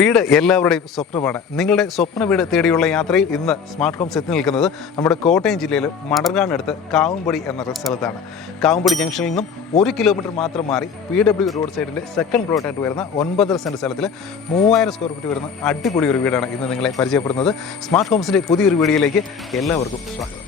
വീട് എല്ലാവരുടെയും സ്വപ്നമാണ്. നിങ്ങളുടെ സ്വപ്ന വീട് തേടിയുള്ള യാത്രയിൽ ഇന്ന് സ്മാർട്ട് ഹോംസ് എത്തി നിൽക്കുന്നത് നമ്മുടെ കോട്ടയം ജില്ലയിൽ മണർകാടിനടുത്ത് കാവുംപടി എന്ന സ്ഥലത്താണ്. കാവുംപടി ജംഗ്ഷനിൽ നിന്നും 1 കിലോമീറ്റർ മാത്രം മാറി PW റോഡ് സൈഡിൻ്റെ സെക്കൻഡ് പ്ലോട്ടായിട്ട് വരുന്ന 9.5 സെൻറ്റ് സ്ഥലത്തിൽ 3000 സ്ക്വയർ ഫീറ്റ് വരുന്ന അടിപൊളി ഒരു വീടാണ് ഇന്ന് നിങ്ങളെ പരിചയപ്പെടുന്നത്. സ്മാർട്ട് ഹോംസിൻ്റെ പുതിയൊരു വീഡിയോയിലേക്ക് എല്ലാവർക്കും സ്വാഗതം.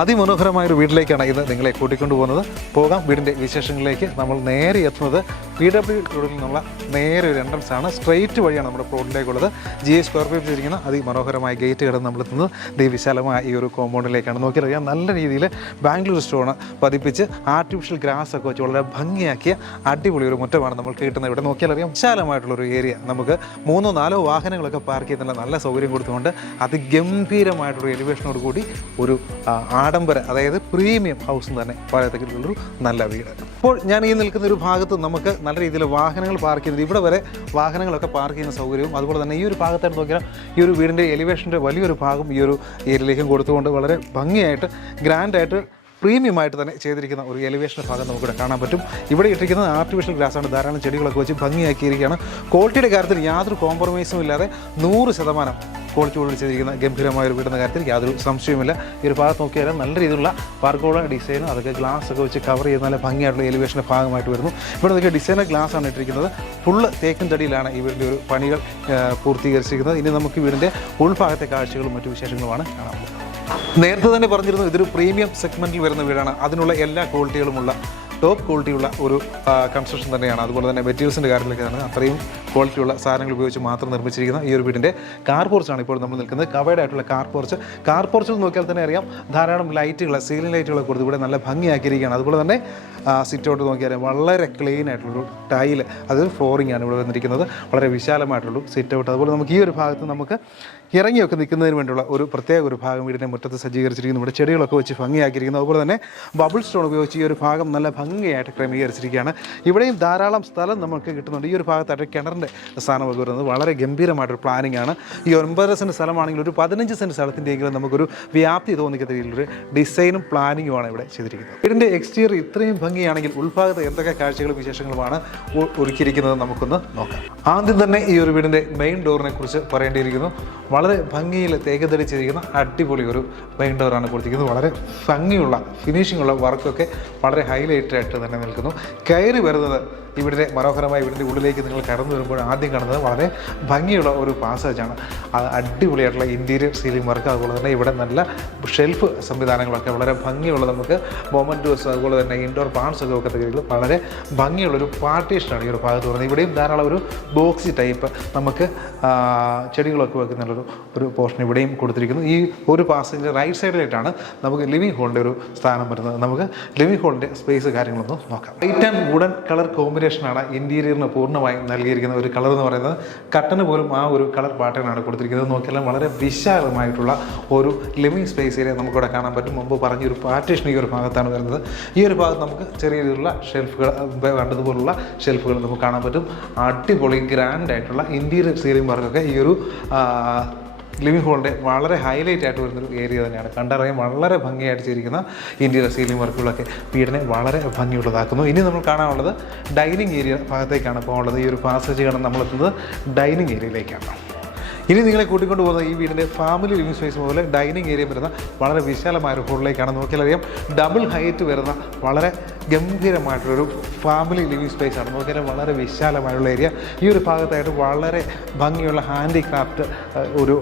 അതിമനോഹരമായൊരു വീട്ടിലേക്കാണ് ഇന്ന് നിങ്ങളെ കൂട്ടിക്കൊണ്ടു പോകുന്നത്. പോകാം വീടിൻ്റെ വിശേഷങ്ങളിലേക്ക്. നമ്മൾ നേരെ എത്തുന്നത് PW റോഡിൽ നിന്നുള്ള നേരെ ഒരു എൻട്രൻസ് ആണ്. സ്ട്രെയിറ്റ് വഴിയാണ് നമ്മുടെ റോഡിലേക്കുള്ളത്. GA സ്ക്വയർ ഫീറ്റ് ഇരിക്കുന്ന അതിമനോഹരമായ ഗേറ്റ് കടന്ന് നമ്മളെത്തുന്നത് വിശാലമായ ഈ ഒരു കോമ്പൗണ്ടിലേക്കാണ്. നോക്കിയറിയാം, നല്ല രീതിയിൽ ബാംഗ്ലൂർ സ്റ്റോണ് പതിപ്പിച്ച് ആർട്ടിഫിഷ്യൽ ഗ്രാസ് ഒക്കെ വെച്ച് വളരെ ഭംഗിയാക്കിയ അടിപൊളി ഒരു മുറ്റമാണ് നമ്മൾ കിട്ടുന്നത്. ഇവിടെ നോക്കിയാലറിയാം, വിശാലമായിട്ടുള്ളൊരു ഏരിയ. നമുക്ക് 3-4 വാഹനങ്ങളൊക്കെ പാർക്ക് ചെയ്യുന്നുള്ള നല്ല സൗകര്യം കൊടുത്തുകൊണ്ട് അതിഗംഭീരമായിട്ടുള്ള എലിവേഷനോട് കൂടി ഒരു ആഡംബര, അതായത് പ്രീമിയം ഹൗസ് തന്നെ പറയത്തക്കുള്ളൊരു നല്ല വീട്. ഇപ്പോൾ ഞാൻ ഈ നിൽക്കുന്ന ഒരു ഭാഗത്ത് നമുക്ക് നല്ല രീതിയിൽ വാഹനങ്ങൾ പാർക്ക് ചെയ്യുന്നത്, ഇവിടെ വരെ വാഹനങ്ങളൊക്കെ പാർക്ക് ചെയ്യുന്ന സൗകര്യവും, അതുപോലെ തന്നെ ഈ ഒരു ഭാഗത്തായിട്ട് നോക്കിയാൽ ഈ ഒരു വീടിൻ്റെ എലിവേഷൻ്റെ വലിയൊരു ഭാഗം ഈ ഒരു ഏരിയയിലേക്കും കൊടുത്തുകൊണ്ട് വളരെ ഭംഗിയായിട്ട് ഗ്രാൻഡായിട്ട് പ്രീമിയമായിട്ട് തന്നെ ചെയ്തിരിക്കുന്ന ഒരു എലിവേഷൻ ഭാഗം നമുക്കിവിടെ കാണാൻ പറ്റും. ഇവിടെ ഇട്ടിരിക്കുന്നത് ആർട്ടിഫിഷ്യൽ ഗ്രാസാണ്. ധാരാളം ചെടികളൊക്കെ വെച്ച് ഭംഗിയാക്കിയിരിക്കുകയാണ്. ക്വാളിറ്റിയുടെ കാര്യത്തിൽ യാതൊരു കോംപ്രമൈസും ഇല്ലാതെ 100% ക്വാളിറ്റിയോട് ചെയ്തിരിക്കുന്ന ഗംഭീരമായ ഒരു വീടെന്ന കാര്യത്തിൽ യാതൊരു സംശയവുമില്ല. ഈ ഒരു ഭാഗത്ത് നോക്കിയാൽ നല്ല രീതിയിലുള്ള പാർക്കോള ഡിസൈനും അതൊക്കെ ഗ്ലാസ് ഒക്കെ വെച്ച് കവർ ചെയ്യുന്ന നല്ല ഭംഗിയായിട്ടുള്ള എലിവേഷൻ്റെ ഭാഗമായിട്ട് വരുന്നു. ഇവിടെ നോക്കിയ ഡിസൈനർ ഗ്ലാസ് ആണ് ഇട്ടിരിക്കുന്നത്. ഫുള്ള് തേക്കിൻ തടിയിലാണ് ഈ വീടിൻ്റെ ഒരു പണികൾ പൂർത്തീകരിച്ചിരിക്കുന്നത്. ഇനി നമുക്ക് വീടിൻ്റെ ഉൾഭാഗത്തെ കാഴ്ചകളും മറ്റു വിശേഷങ്ങളുമാണ് കാണാൻ പോകുന്നത്. നേരത്തെ തന്നെ പറഞ്ഞിരുന്നു, ഇതൊരു പ്രീമിയം സെഗ്മെൻറ്റിൽ വരുന്ന വീടാണ്. അതിനുള്ള എല്ലാ ക്വാളിറ്റികളുമുള്ള ടോപ്പ് ക്വാളിറ്റിയുള്ള ഒരു കൺസ്ട്രക്ഷൻ തന്നെയാണ്. അതുപോലെ തന്നെ മെറ്റീരിയൽസിൻ്റെ കാര്യത്തിലൊക്കെയാണ് അത്രയും ക്വാളിറ്റിയുള്ള സാധനങ്ങൾ ഉപയോഗിച്ച് മാത്രം നിർമ്മിച്ചിരിക്കുന്ന ഈ ഒരു വീടിൻ്റെ കാർ പോർച്ചാണ് ഇപ്പോൾ നമ്മൾ നിൽക്കുന്നത്. കവേർഡ് ആയിട്ടുള്ള കാർ പോർച്ചിൽ നോക്കിയാൽ തന്നെ അറിയാം, ധാരാളം ലൈറ്റുകൾ, സീലിംഗ് ലൈറ്റുകളൊക്കെ കൊടുത്ത് ഇവിടെ നല്ല ഭംഗിയാക്കിയിരിക്കുകയാണ്. അതുപോലെ തന്നെ സിറ്റ് ഔട്ട് നോക്കിയാൽ വളരെ ക്ലീൻ ആയിട്ടുള്ളൊരു ടൈല്, അത് ഫ്ലോറിംഗ് ആണ് ഇവിടെ വന്നിരിക്കുന്നത്. വളരെ വിശാലമായിട്ടുള്ളൂ സിറ്റ് ഔട്ട്. അതുപോലെ നമുക്ക് ഈ ഒരു ഭാഗത്ത് നമുക്ക് ഇറങ്ങിയൊക്കെ നിൽക്കുന്നതിന് വേണ്ടിയുള്ള ഒരു പ്രത്യേക ഒരു ഭാഗം വീടിൻ്റെ മുറ്റത്ത് സജ്ജീകരിച്ചിരിക്കുന്നു. ഇവിടെ ചെടികളൊക്കെ വെച്ച് ഭംഗിയാക്കിയിരിക്കുന്നു. അതുപോലെ തന്നെ ബബിൾ സ്റ്റോൺ ഉപയോഗിച്ച് ഈ ഒരു ഭാഗം നല്ല ഭംഗിയായിട്ട് ക്രമീകരിച്ചിരിക്കുകയാണ്. ഇവിടെയും ധാരാളം സ്ഥലം നമുക്ക് കിട്ടുന്നുണ്ട്. ഈ ഒരു ഭാഗത്തായിട്ട് കിണറിൻ്റെ സ്ഥാനമൊക്കെ വരുന്നത് വളരെ ഗംഭീരമായിട്ടൊരു പ്ലാനിംഗ് ആണ്. ഈ 9 സെൻറ്റ് സ്ഥലമാണെങ്കിൽ ഒരു 15 സെൻറ്റ് സ്ഥലത്തിൻ്റെയെങ്കിലും നമുക്കൊരു വ്യാപ്തി തോന്നിക്കുന്ന രീതിയിലൊരു ഡിസൈനും പ്ലാനിങ്ങുമാണ് ഇവിടെ ചെയ്തിരിക്കുന്നത്. വീടിൻ്റെ എക്സ്റ്റീരിയർ ഇത്രയും ഭംഗിയാണെങ്കിൽ ഉൾഭാഗത്ത് എന്തൊക്കെ കാഴ്ചകളും വിശേഷങ്ങളുമാണ് ഒരുക്കിയിരിക്കുന്നത് നമുക്കൊന്ന് നോക്കാം. ആദ്യം തന്നെ ഈ ഒരു വീടിൻ്റെ മെയിൻ ഡോറിനെ കുറിച്ച് പറയേണ്ടിയിരിക്കുന്നു. വളരെ ഭംഗിയിൽ തേക്കതടി ചെയ്തിരിക്കുന്ന അടിപൊളി ഒരു മെയിൻ ഡോറാണ് കൊടുത്തിരിക്കുന്നത്. വളരെ ഭംഗിയുള്ള ഫിനിഷിങ്ങുള്ള വർക്കൊക്കെ വളരെ ഹൈലൈറ്റഡ് ആയിട്ട് തന്നെ നിൽക്കുന്നു. കയറി വരുന്നത് ഇവിടുത്തെ മനോഹരമായ വീടിൻ്റെ ഉള്ളിലേക്ക് നിങ്ങൾ കടന്നു വരുമ്പോൾ ആദ്യം കാണുന്നത് വളരെ ഭംഗിയുള്ള ഒരു പാസേജാണ്. അത് അടിപൊളിയായിട്ടുള്ള ഇൻറ്റീരിയർ സീലിംഗ് വർക്ക്, അതുപോലെ തന്നെ ഇവിടെ നല്ല ഷെൽഫ് സംവിധാനങ്ങളൊക്കെ വളരെ ഭംഗിയുള്ള, നമുക്ക് മൊമെൻറ്റോസ് അതുപോലെ തന്നെ ഇൻഡോർ പ്ലാന്റ്സ് ഒക്കെ വെക്കുന്ന രീതിയിൽ വളരെ ഭംഗിയുള്ളൊരു പാർട്ടീഷനാണ് ഈ ഒരു ഭാഗത്ത് പറയുന്നത്. ഇവിടെയും ധാരാളം ഒരു ബോക്സി ടൈപ്പ് നമുക്ക് ചെടികളൊക്കെ വെക്കുന്നുള്ളൊരു പോർഷൻ ഇവിടെയും കൊടുത്തിരിക്കുന്നു. ഈ ഒരു പാസേജിൻ്റെ റൈറ്റ് സൈഡിലായിട്ടാണ് നമുക്ക് ലിവിംഗ് ഹോളിൻ്റെ ഒരു സ്ഥാനം വരുന്നത്. നമുക്ക് ലിവിംഗ് ഹോളിൻ്റെ സ്പേസ് കാര്യങ്ങളൊന്നും നോക്കാം. വൈറ്റ് ആൻഡ് വുഡൻ കളർ കോമ്പിനേഷനാണ് ഇൻറ്റീരിയറിന് പൂർണ്ണമായും നൽകിയിരിക്കുന്ന ഒരു കളർ എന്ന് പറയുന്നത്. കട്ടന് പോലും ആ ഒരു കളർ പാറ്റേണാണ് കൊടുത്തിരിക്കുന്നത്. നോക്കിയാൽ വളരെ വിശാലമായിട്ടുള്ള ഒരു ലിവിംഗ് സ്പേസ് ഏരിയ നമുക്കിവിടെ കാണാൻ പറ്റും. മുമ്പ് പറഞ്ഞൊരു പാർട്ടീഷൻ ഈ ഒരു ഭാഗത്താണ് വരുന്നത്. ഈ ഒരു ഭാഗത്ത് നമുക്ക് ചെറിയ രീതിയിലുള്ള ഷെൽഫുകൾ, കണ്ടതുപോലുള്ള ഷെൽഫുകൾ നമുക്ക് കാണാൻ പറ്റും. അടിപൊളി ഗ്രാൻഡായിട്ടുള്ള ഇൻറ്റീരിയർ സീലിംഗ് വർക്കൊക്കെ ഈ ഒരു ലിവിംഗ് ഹോളിൻ്റെ വളരെ ഹൈലൈറ്റ് ആയിട്ട് വരുന്നൊരു ഏരിയ തന്നെയാണ്. കണ്ടറിയാൻ വളരെ ഭംഗിയായിട്ട് ചെയ്തിരിക്കുന്ന ഇൻറ്റീരിയർ സീലിംഗ് വർക്കുകളൊക്കെ വീടിനെ വളരെ ഭംഗിയുള്ളതാക്കുന്നു. ഇനി നമ്മൾ കാണാനുള്ളത് ഡൈനിങ് ഏരിയ ഭാഗത്തേക്കാണ് പോകാനുള്ളത്. ഈ ഒരു പാസേജ് കാണാൻ നമ്മളെത്തുന്നത് ഡൈനിങ് ഏരിയയിലേക്കാണ്. ഇനി നിങ്ങളെ കൂട്ടിക്കൊണ്ട് പോകുന്നത് ഈ വീടിൻ്റെ ഫാമിലി ലിവിംഗ് സ്പേസ് മുതൽ ഡൈനിങ് ഏരിയ വരുന്ന വളരെ വിശാലമായൊരു ഹോളിലേക്കാണ്. നോക്കിയാലറിയാം, ഡബിൾ ഹൈറ്റ് വരുന്ന വളരെ ഗംഭീരമായിട്ടുള്ളൊരു ഫാമിലി ലിവിംഗ് സ്പേസ് ആണ്. നോക്കിയാൽ വളരെ വിശാലമായുള്ള ഏരിയ. ഈ ഒരു ഭാഗത്തായിട്ട് വളരെ ഭംഗിയുള്ള ഹാൻഡിക്രാഫ്റ്റ് ഒരു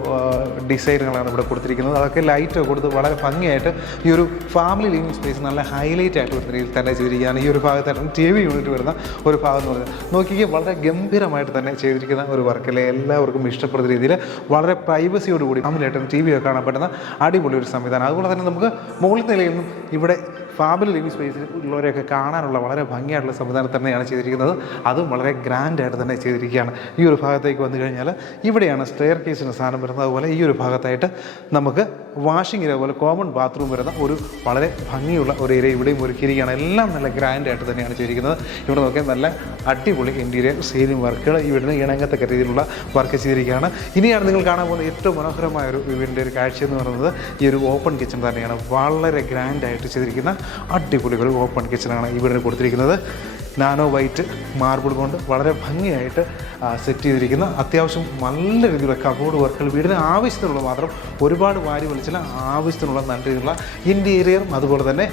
ഡിസൈനുകളാണ് ഇവിടെ കൊടുത്തിരിക്കുന്നത്. അതൊക്കെ ലൈറ്റ് കൊടുത്ത് വളരെ ഭംഗിയായിട്ട് ഈ ഒരു ഫാമിലി ലിവിംഗ് സ്പേസ് നല്ല ഹൈലൈറ്റ് ആയിട്ട് വരുന്ന രീതിയിൽ തന്നെ ചെയ്തിരിക്കുകയാണ്. ഈ ഒരു ഭാഗത്തായിട്ട് TV യൂണിറ്റ് വരുന്ന ഒരു ഭാഗം എന്ന് പറയുന്നത് നോക്കിയാൽ വളരെ ഗംഭീരമായിട്ട് തന്നെ ചെയ്തിരിക്കുന്ന ഒരു വർക്കല്ലേ. എല്ലാവർക്കും ഇഷ്ടപ്പെടുന്ന രീതിയിൽ വളരെ പ്രൈവസിയോടുകൂടി ഫാമിലിയായിട്ടും TV ഒക്കെ കാണാൻ പറ്റുന്ന അടിപൊളി ഒരു സംവിധാനം. അതുപോലെ തന്നെ നമുക്ക് മുകളിൽ നിലയിൽ നിന്നും ഇവിടെ ഫാമിലി ലിവിങ് സ്പേസിൽ ഉള്ളവരെയൊക്കെ കാണാനുള്ള വളരെ ഭംഗിയായിട്ടുള്ള സംവിധാനം തന്നെയാണ് ചെയ്തിരിക്കുന്നത്. അതും വളരെ ഗ്രാൻഡായിട്ട് തന്നെ ചെയ്തിരിക്കുകയാണ്. ഈ ഒരു ഭാഗത്തേക്ക് വന്നു കഴിഞ്ഞാൽ ഇവിടെയാണ് സ്റ്റെയർ കേസിന് സ്ഥാനം വരുന്നത്. അതുപോലെ ഈ ഒരു ഭാഗത്തായിട്ട് നമുക്ക് വാഷിംഗ് ഏരിയ പോലെ കോമൺ ബാത്റൂം വരുന്ന ഒരു വളരെ ഭംഗിയുള്ള ഒരു ഏരിയ ഇവിടെയും ഒരുക്കിയിരിക്കുകയാണ്. എല്ലാം നല്ല ഗ്രാൻഡായിട്ട് തന്നെയാണ് ചെയ്തിരിക്കുന്നത്. ഇവിടെ നോക്കിയാൽ നല്ല അടിപൊളി ഇൻറ്റീരിയർ സീലിംഗ് വർക്കുകൾ ഇവിടുന്ന് ഇണങ്ങത്തക്ക രീതിയിലുള്ള വർക്ക് ചെയ്തിരിക്കുകയാണ്. ഇനിയാണ് നിങ്ങൾ കാണാൻ പോകുന്ന ഏറ്റവും മനോഹരമായ ഒരു വീടിൻ്റെ ഒരു കാഴ്ച എന്ന് പറയുന്നത് ഈ ഒരു ഓപ്പൺ കിച്ചൺ തന്നെയാണ്. വളരെ ഗ്രാൻഡായിട്ട് ചെയ്തിരിക്കുന്ന അടിപൊളി ഒരു ഓപ്പൺ കിച്ചണാണ് ഇവിടെ കൊടുത്തിരിക്കുന്നത്. നാനോ വൈറ്റ് മാർബിൾ കൊണ്ട് വളരെ ഭംഗിയായിട്ട് സെറ്റ് ചെയ്തിരിക്കുന്ന അത്യാവശ്യം നല്ല രീതിയിലുള്ള കബോർഡ് വർക്കുകൾ വീടിന് ആവശ്യത്തിനുള്ള മാത്രം ഒരുപാട് വാരി വലിച്ചില്ല, ആവശ്യത്തിനുള്ള നല്ല രീതിയിലുള്ള ഇൻറ്റീരിയറും അതുപോലെ തന്നെ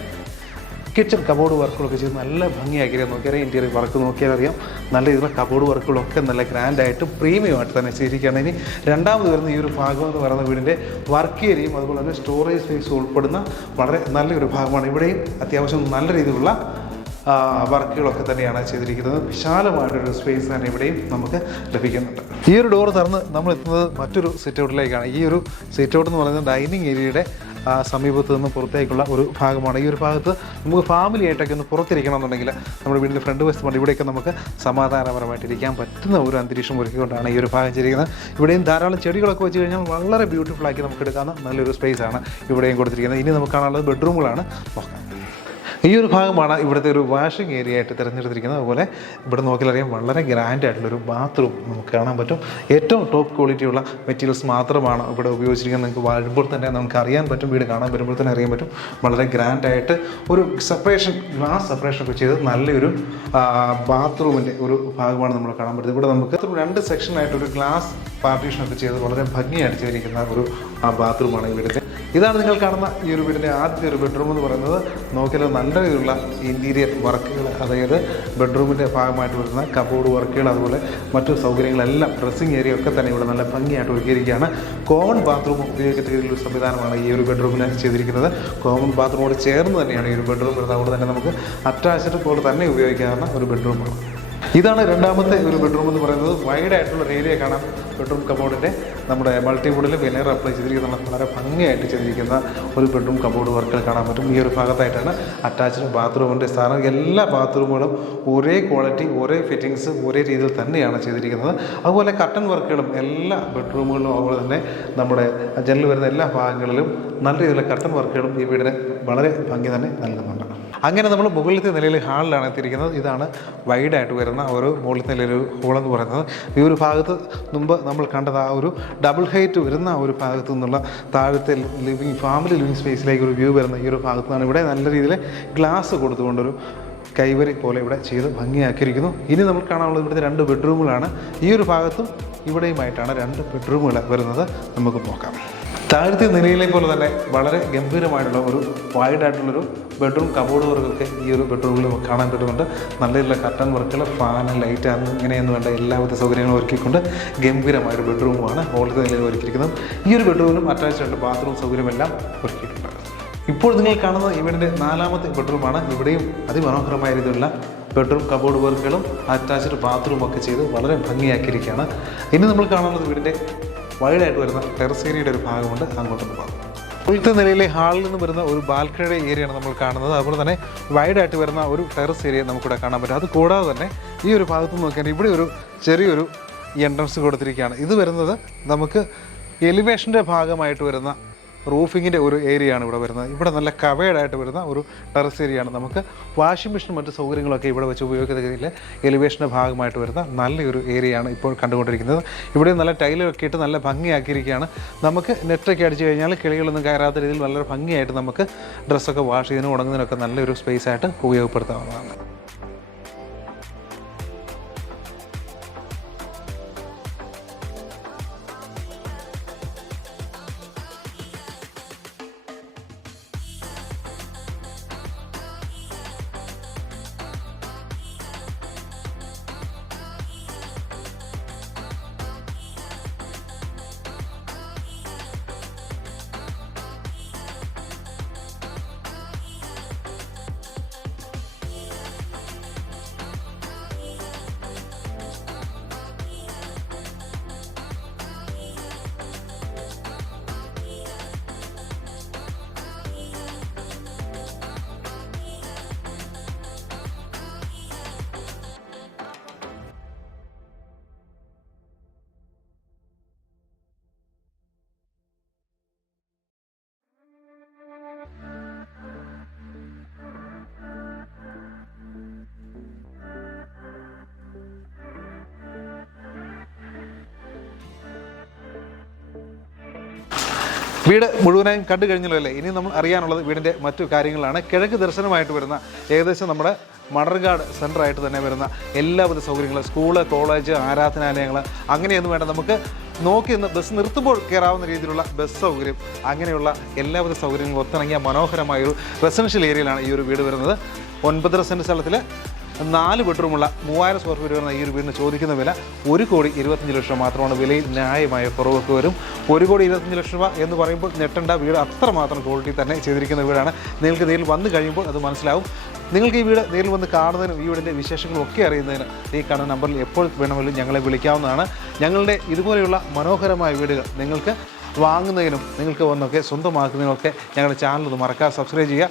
കിച്ചൺ കബോർഡ് വർക്കുകളൊക്കെ ചെയ്ത് നല്ല ഭംഗിയാക്കിയാൽ നോക്കിയാൽ ഇൻറ്റീരിയർ വർക്ക് നോക്കിയാൽ അറിയാം. നല്ല രീതിയിലുള്ള കബോർഡ് വർക്കുകളൊക്കെ നല്ല ഗ്രാൻഡായിട്ട് പ്രീമിയമായിട്ട് തന്നെ ചെയ്തിരിക്കുകയാണ്. ഇനി രണ്ടാമത് വരുന്ന ഈ ഒരു ഭാഗം എന്ന് പറയുന്ന വീടിൻ്റെ വർക്ക് ഏരിയയും അതുപോലെ തന്നെ സ്റ്റോറേജ് സ്പേസ് ഉൾപ്പെടുന്ന വളരെ നല്ലൊരു ഭാഗമാണ്. ഇവിടെയും അത്യാവശ്യം നല്ല രീതിയിലുള്ള വർക്കുകളൊക്കെ തന്നെയാണ് ചെയ്തിരിക്കുന്നത്. വിശാലമായിട്ടൊരു സ്പേസ് തന്നെ ഇവിടെയും നമുക്ക് ലഭിക്കുന്നുണ്ട്. ഈ ഒരു ഡോർ തുറന്ന് നമ്മൾ എത്തുന്നത് മറ്റൊരു സിറ്റ് ഔട്ടിലേക്കാണ്. ഈ ഒരു സിറ്റ് ഔട്ട് എന്ന് പറയുന്നത് ഡൈനിങ് ഏരിയയുടെ സമീപത്ത് നിന്ന് പുറത്തേക്കുള്ള ഒരു ഭാഗമാണ്. ഈ ഒരു ഭാഗത്ത് നമുക്ക് ഫാമിലി ആയിട്ടൊക്കെ ഒന്ന് പുറത്തിരിക്കണം എന്നുണ്ടെങ്കിൽ നമ്മുടെ വീടിൻ്റെ ഫ്രണ്ട് വശത്തുണ്ട്. ഇവിടെയൊക്കെ നമുക്ക് സമാധാനപരമായിട്ട് ഇരിക്കാൻ പറ്റുന്ന ഒരു അന്തരീക്ഷം ഒരുക്കിക്കൊണ്ടാണ് ഈ ഒരു ഭാഗം ചെയ്തിരിക്കുന്നത്. ഇവിടെയും ധാരാളം ചെടികളൊക്കെ വെച്ച് കഴിഞ്ഞാൽ വളരെ ബ്യൂട്ടിഫുള്ളാക്കി നമുക്ക് എടുക്കാവുന്ന നല്ലൊരു സ്പേസാണ് ഇവിടെയും കൊടുത്തിരിക്കുന്നത്. ഇനി നമുക്ക് കാണാനുള്ളത് ബെഡ്റൂമുകളാണ്. നോക്കാം. ഈ ഒരു ഭാഗമാണ് ഇവിടുത്തെ ഒരു വാഷിംഗ് ഏരിയ ആയിട്ട് തിരഞ്ഞെടുത്തിരിക്കുന്നത്. അതുപോലെ ഇവിടെ നോക്കിയാലറിയാം വളരെ ഗ്രാൻഡായിട്ടുള്ളൊരു ബാത്റൂം നമുക്ക് കാണാൻ പറ്റും. ഏറ്റവും ടോപ്പ് ക്വാളിറ്റിയുള്ള മെറ്റീരിയൽസ് മാത്രമാണ് ഇവിടെ ഉപയോഗിച്ചിരിക്കുന്നത്. നിങ്ങൾക്ക് വരുമ്പോൾ തന്നെ നമുക്ക് അറിയാൻ പറ്റും, വീട് കാണാൻ വരുമ്പോൾ തന്നെ അറിയാൻ പറ്റും. വളരെ ഗ്രാൻഡായിട്ട് ഒരു സെപ്പറേഷൻ, ഗ്ലാസ് സെപ്പറേഷൻ ഒക്കെ ചെയ്ത് നല്ലൊരു ബാത്റൂമിൻ്റെ ഒരു ഭാഗമാണ് നമ്മൾ കാണാൻ പറ്റുന്നത്. ഇവിടെ നമുക്ക് രണ്ട് സെക്ഷനായിട്ട് ഒരു ഗ്ലാസ് പാർട്ടീഷനൊക്കെ ചെയ്ത് വളരെ ഭംഗിയായിട്ട് ചെയ്തിരിക്കുന്ന ഒരു ബാത്റൂമാണ് ഈ വീടിൻ്റെ. ഇതാണ് നിങ്ങൾ കാണുന്ന ഈ ഒരു വീടിൻ്റെ ആദ്യത്തെ ഒരു ബെഡ്റൂം എന്ന് പറയുന്നത്. നോക്കിയാൽ നല്ല രീതിയിലുള്ള ഇൻറ്റീരിയർ വർക്കുകൾ, അതായത് ബെഡ്റൂമിൻ്റെ ഭാഗമായിട്ട് വരുന്ന കബോർഡ് വർക്കുകൾ അതുപോലെ മറ്റു സൗകര്യങ്ങളെല്ലാം ഡ്രസ്സിങ് ഏരിയ ഒക്കെ തന്നെ ഇവിടെ നല്ല ഭംഗിയായിട്ട് ഒരുക്കിയിരിക്കുകയാണ്. കോമൺ ബാത്റൂം ഉപയോഗിക്കുന്ന രീതിയിലൊരു സംവിധാനമാണ് ഈ ഒരു ബെഡ്റൂമിൽ ചെയ്തിരിക്കുന്നത്. കോമൺ ബാത്റൂമോട് ചേർന്ന് തന്നെയാണ് ഈ ഒരു ബെഡ്റൂം വരുന്നത്. അതുകൊണ്ട് തന്നെ നമുക്ക് അറ്റാച്ച്ഡ് പോലെ തന്നെ ഉപയോഗിക്കാവുന്ന ഒരു ബെഡ്റൂമാണ്. ഇതാണ് രണ്ടാമത്തെ ഒരു ബെഡ്റൂം എന്ന് പറയുന്നത്. വൈഡ് ആയിട്ടുള്ള ഒരു ഏരിയ കാണാം. ബെഡ്റൂം കബോർഡിൻ്റെ നമ്മുടെ മൾട്ടിവുഡിൽ വിനയർ അപ്ലൈ ചെയ്തിരിക്കുന്ന വളരെ ഭംഗിയായിട്ട് ചെയ്തിരിക്കുന്ന ഒരു ബെഡ്റൂം കബോർഡ് വർക്കുകൾ കാണാൻ പറ്റും. ഈ ഒരു ഭാഗത്തായിട്ടാണ് അറ്റാച്ച്ഡ് ബാത്റൂമിൻ്റെ സ്ഥാനം. എല്ലാ ബാത്റൂമുകളും ഒരേ ക്വാളിറ്റി, ഒരേ ഫിറ്റിങ്സ്, ഒരേ രീതിയിൽ തന്നെയാണ് ചെയ്തിരിക്കുന്നത്. അതുപോലെ കർട്ടൻ വർക്കുകളും എല്ലാ ബെഡ്റൂമുകളിലും അതുപോലെ തന്നെ നമ്മുടെ ജനൽ വരുന്ന എല്ലാ ഭാഗങ്ങളിലും നല്ല രീതിയിലുള്ള കർട്ടൻ വർക്കുകളും ഈ വീടിന് വളരെ ഭംഗി തന്നെ നൽകുന്നുണ്ട്. അങ്ങനെ നമ്മൾ മുകളിലത്തെ നിലയിൽ ഹാളിലാണ് എത്തിയിരിക്കുന്നത്. ഇതാണ് വൈഡായിട്ട് വരുന്ന ഒരു മുകളിലത്തെ നിലയിൽ ഹോളെന്ന് പറയുന്നത്. ഈ ഒരു ഭാഗത്ത് മുമ്പ് നമ്മൾ കണ്ടത് ആ ഒരു ഡബിൾ ഹൈറ്റ് വരുന്ന ഒരു ഭാഗത്തു നിന്നുള്ള താഴത്തെ ഫാമിലി ലിവിങ് സ്പേസിലേക്ക് ഒരു വ്യൂ വരുന്ന ഈ ഒരു ഭാഗത്തു നിന്നാണ് ഇവിടെ നല്ല രീതിയിൽ ഗ്ലാസ് കൊടുത്തുകൊണ്ടൊരു കൈവരി പോലെ ഇവിടെ ചെയ്ത് ഭംഗിയാക്കിയിരിക്കുന്നു. ഇനി നമ്മൾ കാണാനുള്ളത് ഇവിടുത്തെ രണ്ട് ബെഡ്റൂമുകളാണ്. ഈ ഒരു ഭാഗത്തും ഇവിടെയുമായിട്ടാണ് രണ്ട് ബെഡ്റൂമുകൾ വരുന്നത്. നമുക്ക് നോക്കാം. താഴത്തെ നിലയിലെ പോലെ തന്നെ വളരെ ഗംഭീരമായിട്ടുള്ള ഒരു വൈഡായിട്ടുള്ളൊരു ബെഡ്റൂം കബോർഡ് വർക്കൊക്കെ ഈ ഒരു ബെഡ്റൂമിൽ കാണാൻ പറ്റുന്നുണ്ട്. നല്ല രീതിയിലുള്ള കർട്ടൻ വർക്കുകൾ, ഫാന്, ലൈറ്റ് ഇങ്ങനെയെന്ന് വേണ്ട എല്ലാവിധ സൗകര്യങ്ങളും ഒരുക്കിക്കൊണ്ട് ഗംഭീരമായൊരു ബെഡ്റൂമാണ് മുകളിലത്തെ നിലയിൽ ഒരുക്കിയിരിക്കുന്നത്. ഈ ഒരു ബെഡ്റൂമിലും അറ്റാച്ച്ഡ് ബാത്റൂം സൗകര്യമെല്ലാം ഒരുക്കിയിട്ടുണ്ട്. ഇപ്പോൾ നിങ്ങൾ കാണുന്നത് ഇവിടുത്തെ നാലാമത്തെ ബെഡ്റൂമാണ്. ഇവിടെയും അതിമനോഹരമായ രീതിയിലുള്ള ബെഡ്റൂം കബോർഡ് വർക്കുകളും അറ്റാച്ച്ഡ് ബാത്റൂം ഒക്കെ ചെയ്ത് വളരെ ഭംഗിയാക്കിയിരിക്കുകയാണ്. ഇനി നമ്മൾ കാണുന്നത് വീടിൻ്റെ വൈഡായിട്ട് വരുന്ന ടെറസ് ഏരിയയുടെ ഒരു ഭാഗമുണ്ട്. അങ്ങോട്ട് പോകാം. മുകളിലത്തെ നിലയിലെ ഹാളിൽ നിന്ന് വരുന്ന ഒരു ബാൽക്കണിയുടെ ഏരിയയാണ് നമ്മൾ കാണുന്നത്. അതുപോലെ തന്നെ വൈഡായിട്ട് വരുന്ന ഒരു ടെറസ് ഏരിയ നമുക്കിവിടെ കാണാൻ പറ്റും. അത് കൂടാതെ തന്നെ ഈ ഒരു ഭാഗത്ത് നോക്കിയാൽ ഇവിടെ ഒരു ചെറിയൊരു എൻട്രൻസ് കൊടുത്തിരിക്കുകയാണ്. ഇത് വരുന്നത് നമുക്ക് എലിവേഷൻ്റെ ഭാഗമായിട്ട് വരുന്ന റൂഫിങ്ങിൻ്റെ ഒരു ഏരിയയാണ് ഇവിടെ വരുന്നത്. ഇവിടെ നല്ല കവേഡായിട്ട് വരുന്ന ഒരു ടെറസ് ഏരിയയാണ്. നമുക്ക് വാഷിംഗ് മെഷീനും മറ്റ് സൗകര്യങ്ങളൊക്കെ ഇവിടെ വെച്ച് ഉപയോഗിക്കുന്ന രീതിയിൽ എലിവേഷൻ്റെ ഭാഗമായിട്ട് വരുന്ന നല്ലൊരു ഏരിയയാണ് ഇപ്പോൾ കണ്ടുകൊണ്ടിരിക്കുന്നത്. ഇവിടെ നല്ല ടൈലൊക്കെ ഇട്ട് നല്ല ഭംഗിയാക്കിയിരിക്കുകയാണ്. നമുക്ക് നെറ്റൊക്കെ അടിച്ചു കഴിഞ്ഞാൽ കിളികളൊന്നും കയറാത്ത രീതിയിൽ വളരെ ഭംഗിയായിട്ട് നമുക്ക് ഡ്രസ്സൊക്കെ വാഷ് ചെയ്യുന്നതിനും ഉണങ്ങുന്നതിനൊക്കെ നല്ലൊരു സ്പേസായിട്ട് ഉപയോഗപ്പെടുത്താവുന്നതാണ്. വീട് മുഴുവനായും കണ്ടു കഴിഞ്ഞല്ലോ അല്ലേ? ഇനി നമ്മൾ അറിയാനുള്ളത് വീടിൻ്റെ മറ്റു കാര്യങ്ങളാണ്. കിഴക്ക് ദർശനമായിട്ട് വരുന്ന ഏകദേശം നമ്മുടെ മണർകാട് സെൻറ്ററായിട്ട് തന്നെ വരുന്ന എല്ലാവിധ സൗകര്യങ്ങളും, സ്കൂള്, കോളേജ്, ആരാധനാലയങ്ങൾ, അങ്ങനെയൊന്നും വേണ്ട, നമുക്ക് നോക്കി നിന്ന് ബസ് നിർത്തുമ്പോൾ കയറാവുന്ന രീതിയിലുള്ള ബസ് സൗകര്യം, അങ്ങനെയുള്ള എല്ലാവിധ സൗകര്യങ്ങളും ഒത്തിണങ്ങിയ മനോഹരമായൊരു റെസിഡൻഷ്യൽ ഏരിയയിലാണ് ഈ ഒരു വീട് വരുന്നത്. 9.5 സെൻറ്റ് സ്ഥലത്തിൽ 4 ബെഡ്റൂമുള്ള 3000 സ്ക്വയർ ഫീറ്റ് വരുന്ന ഈ ഒരു വീടിന് ചോദിക്കുന്ന വില 1,25,00,000 മാത്രമാണ്. വിലയിൽ ന്യായമായ കുറവൊക്കെ വരും. 1,25,00,000 രൂപ എന്ന് പറയുമ്പോൾ ഞെട്ടേണ്ട, വീട് അത്രമാത്രം ക്വാളിറ്റി തന്നെ ചെയ്തിരിക്കുന്ന വീടാണ്. നിങ്ങൾക്ക് നേരിൽ വന്നു കഴിയുമ്പോൾ അത് മനസ്സിലാവും. നിങ്ങൾക്ക് ഈ വീട് നേരിൽ വന്ന് കാണുന്നതിനും ഈ വീടിൻ്റെ വിശേഷങ്ങളും ഒക്കെ അറിയുന്നതിന് ഈ കാണുന്ന നമ്പറിൽ എപ്പോൾ വേണമെങ്കിലും ഞങ്ങളെ വിളിക്കാവുന്നതാണ്. ഞങ്ങളുടെ ഇതുപോലെയുള്ള മനോഹരമായ വീടുകൾ നിങ്ങൾക്ക് വാങ്ങുന്നതിനും നിങ്ങൾക്ക് വന്നൊക്കെ സ്വന്തമാക്കുന്നതിനൊക്കെ ഞങ്ങളുടെ ചാനൽ ഒന്ന് മറക്കാതെ സബ്സ്ക്രൈബ് ചെയ്യുക.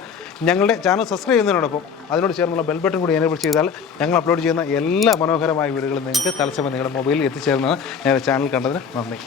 ഞങ്ങളുടെ ചാനൽ സബ്സ്ക്രൈബ് ചെയ്യുന്നതിനോടൊപ്പം അതിനോട് ചേർന്നുള്ള ബെൽ ബട്ടൺ കൂടി എനേബിൾ ചെയ്താൽ ഞങ്ങൾ അപ്ലോഡ് ചെയ്യുന്ന എല്ലാ മനോഹരമായ വീഡിയോകളും നിങ്ങൾക്ക് തത്സമയം നിങ്ങളുടെ മൊബൈലിൽ എത്തിച്ചേരുന്നതാണ്. ഞങ്ങളുടെ ചാനൽ കണ്ടതിന് നന്ദി.